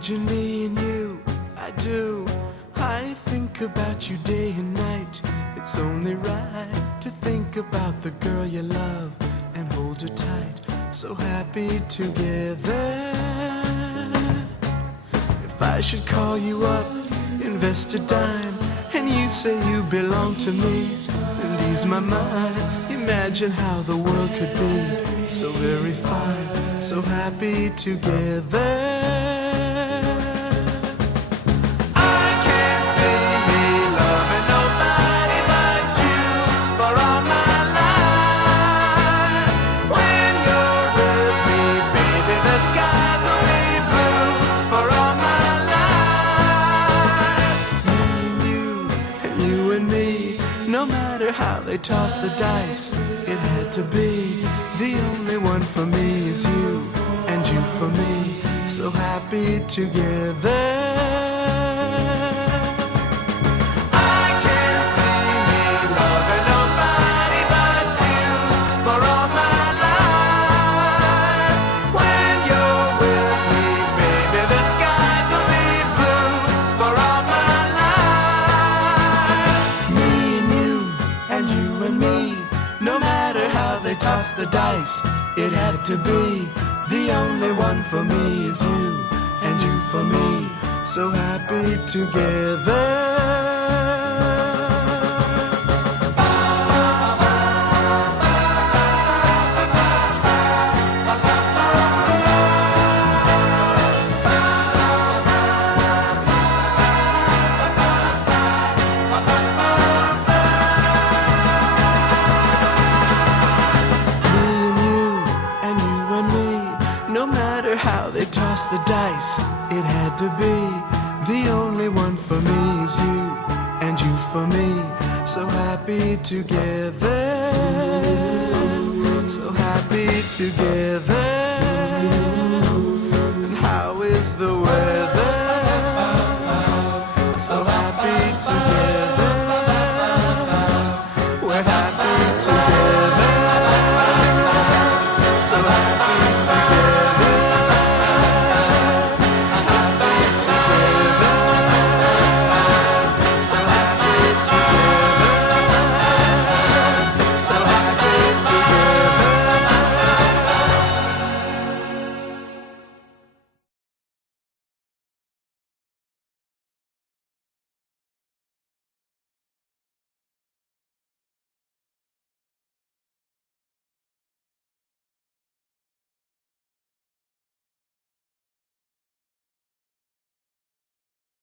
Imagine me and you, I do. I think about you day and night. It's only right to think about the girl you love and hold her tight. So happy together. If I should call you up, invest a dime, and you say you belong to me, and ease my mind. Imagine how the world could be so very fine, so happy together. No matter how they toss the dice, it had to be. The only one for me is you, and you for me, so happy together. Toss the dice, it had to be. The only one for me is you, and you for me, so happy together. No matter how they toss the dice, it had to be. The only one for me is you, and you for me, so happy together. So happy together. And how is the weather? So happy together.